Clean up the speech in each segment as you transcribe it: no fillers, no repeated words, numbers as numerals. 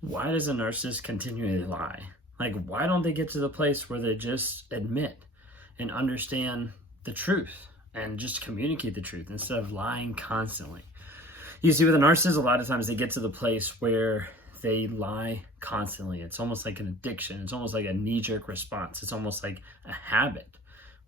Why does a narcissist continually lie? Like, why don't they get to the place where they just admit and understand the truth and just communicate the truth instead of lying constantly? You see, with a narcissist, a lot of times they get to the place where they lie constantly. It's almost like an addiction. It's almost like a knee-jerk response. It's almost like a habit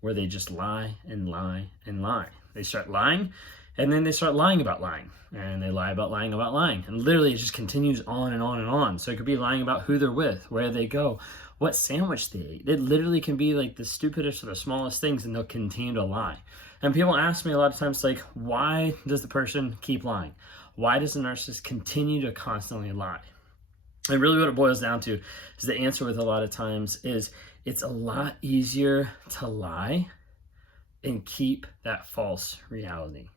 where they just lie and lie and lie. They start lying, and then they start lying about lying, and they lie about lying about lying, and literally it just continues on and on and on. So it could be lying about who they're with, where they go, what sandwich they ate. It literally can be like the stupidest or the smallest things, and they'll continue to lie. And people ask me a lot of times, like, why does the person keep lying? Why does the narcissist continue to constantly lie? And really what it boils down to is the answer with a lot of times is it's a lot easier to lie and keep that false reality.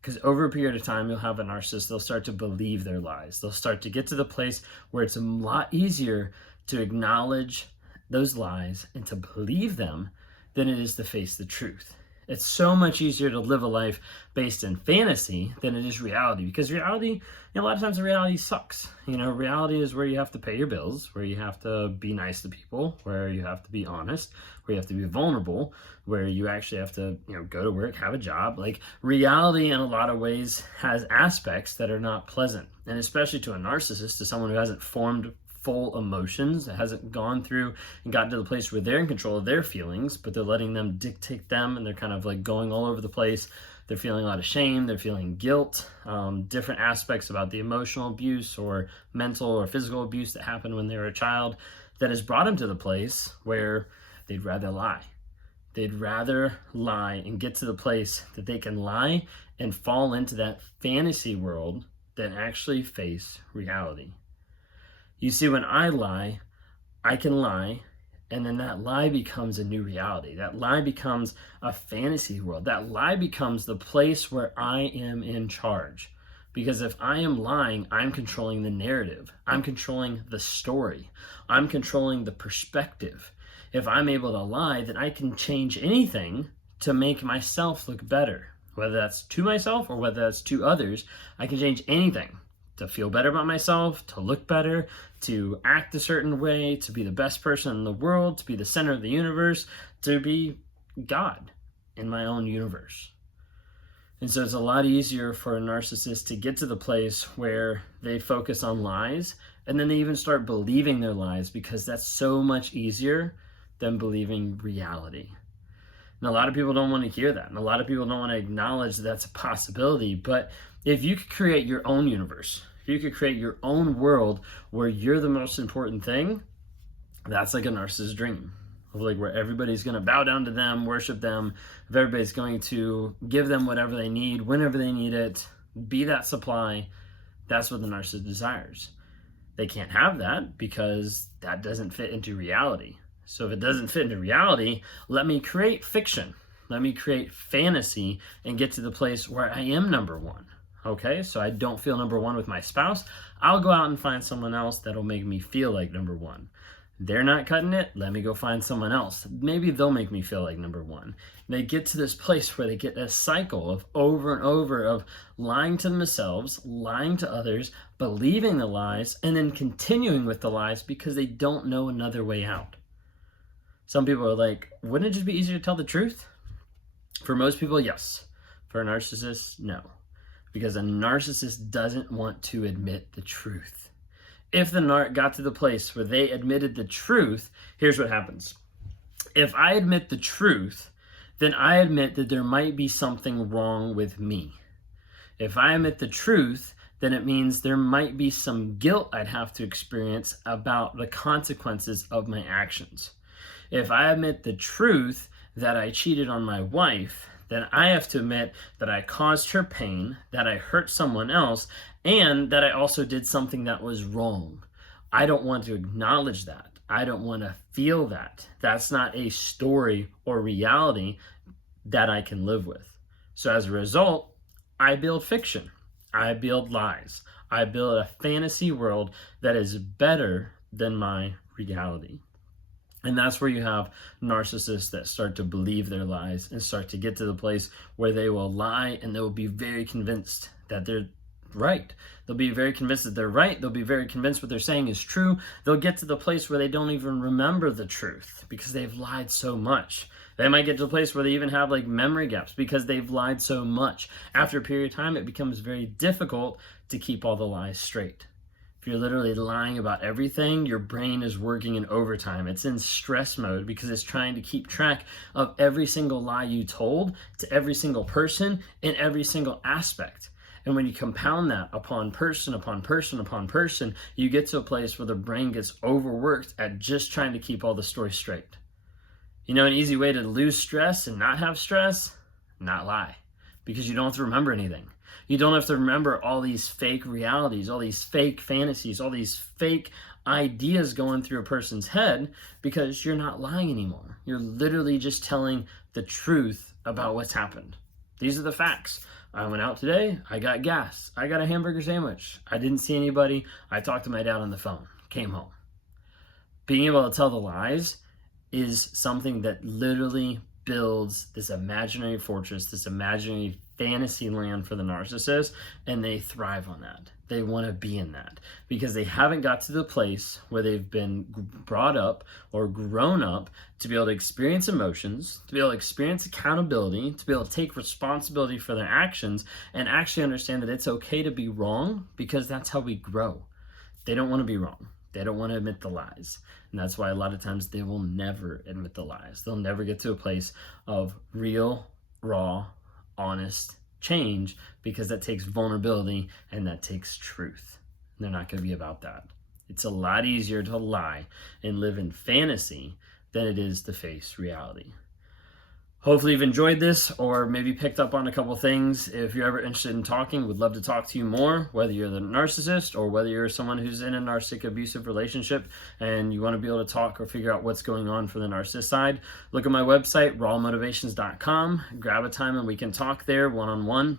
Because over a period of time, you'll have a narcissist, they'll start to believe their lies. They'll start to get to the place where it's a lot easier to acknowledge those lies and to believe them than it is to face the truth. It's so much easier to live a life based in fantasy than it is reality, because reality, a lot of times the reality sucks. Reality is where you have to pay your bills, where you have to be nice to people, where you have to be honest, where you have to be vulnerable, where you actually have to, go to work, have a job. Like, reality in a lot of ways has aspects that are not pleasant. And especially to a narcissist, to someone who hasn't formed full emotions, that hasn't gone through and gotten to the place where they're in control of their feelings, but they're letting them dictate them, and they're kind of like going all over the place. They're feeling a lot of shame, they're feeling guilt, different aspects about the emotional abuse or mental or physical abuse that happened when they were a child that has brought them to the place where they'd rather lie. They'd rather lie and get to the place that they can lie and fall into that fantasy world than actually face reality. You see, when I lie, I can lie, and then that lie becomes a new reality. That lie becomes a fantasy world. That lie becomes the place where I am in charge. Because if I am lying, I'm controlling the narrative. I'm controlling the story. I'm controlling the perspective. If I'm able to lie, then I can change anything to make myself look better. Whether that's to myself or whether that's to others, I can change anything to feel better about myself, to look better, to act a certain way, to be the best person in the world, to be the center of the universe, to be God in my own universe. And so it's a lot easier for a narcissist to get to the place where they focus on lies, and then they even start believing their lies, because that's so much easier than believing reality. And a lot of people don't want to hear that. And a lot of people don't want to acknowledge that that's a possibility. But if you could create your own universe, if you could create your own world where you're the most important thing, that's like a narcissist's dream. Like, where everybody's going to bow down to them, worship them, if everybody's going to give them whatever they need, whenever they need it, be that supply. That's what the narcissist desires. They can't have that because that doesn't fit into reality. So if it doesn't fit into reality, let me create fiction. Let me create fantasy and get to the place where I am number one. Okay, so I don't feel number one with my spouse. I'll go out and find someone else that'll make me feel like number one. They're not cutting it, let me go find someone else. Maybe they'll make me feel like number one. They get to this place where they get a cycle of over and over of lying to themselves, lying to others, believing the lies, and then continuing with the lies because they don't know another way out. Some people are like, wouldn't it just be easier to tell the truth? For most people, yes. For a narcissist, no. Because a narcissist doesn't want to admit the truth. If the narc got to the place where they admitted the truth, here's what happens. If I admit the truth, then I admit that there might be something wrong with me. If I admit the truth, then it means there might be some guilt I'd have to experience about the consequences of my actions. If I admit the truth that I cheated on my wife, then I have to admit that I caused her pain, that I hurt someone else, and that I also did something that was wrong. I don't want to acknowledge that. I don't want to feel that. That's not a story or reality that I can live with. So as a result, I build fiction. I build lies. I build a fantasy world that is better than my reality. And that's where you have narcissists that start to believe their lies and start to get to the place where they will lie and they will be very convinced that they're right. They'll be very convinced that they're right. They'll be very convinced what they're saying is true. They'll get to the place where they don't even remember the truth because they've lied so much. They might get to a place where they even have like memory gaps because they've lied so much. After a period of time, it becomes very difficult to keep all the lies straight. If you're literally lying about everything, your brain is working in overtime. It's in stress mode because it's trying to keep track of every single lie you told to every single person in every single aspect. And when you compound that upon person, upon person, upon person, you get to a place where the brain gets overworked at just trying to keep all the stories straight. You know, an easy way to lose stress and not have stress? Not lie. Because you don't have to remember anything. You don't have to remember all these fake realities, all these fake fantasies, all these fake ideas going through a person's head because you're not lying anymore. You're literally just telling the truth about what's happened. These are the facts. I went out today. I got gas. I got a hamburger sandwich. I didn't see anybody. I talked to my dad on the phone. Came home. Being able to tell the lies is something that literally builds this imaginary fortress, this imaginary fantasy land for the narcissist, and they thrive on that. They want to be in that because they haven't got to the place where they've been brought up or grown up to be able to experience emotions, to be able to experience accountability, to be able to take responsibility for their actions and actually understand that it's okay to be wrong because that's how we grow. They don't want to be wrong. They don't want to admit the lies. And that's why a lot of times they will never admit the lies. They'll never get to a place of real, raw, honest change because that takes vulnerability and that takes truth. And they're not going to be about that. It's a lot easier to lie and live in fantasy than it is to face reality. Hopefully you've enjoyed this or maybe picked up on a couple things. If you're ever interested in talking, would love to talk to you more, whether you're the narcissist or whether you're someone who's in a narcissistic abusive relationship and you want to be able to talk or figure out what's going on for the narcissist side. Look at my website, rawmotivations.com. Grab a time and we can talk there one-on-one.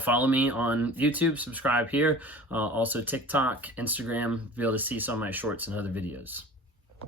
Follow me on YouTube, subscribe here. Also TikTok, Instagram, be able to see some of my shorts and other videos.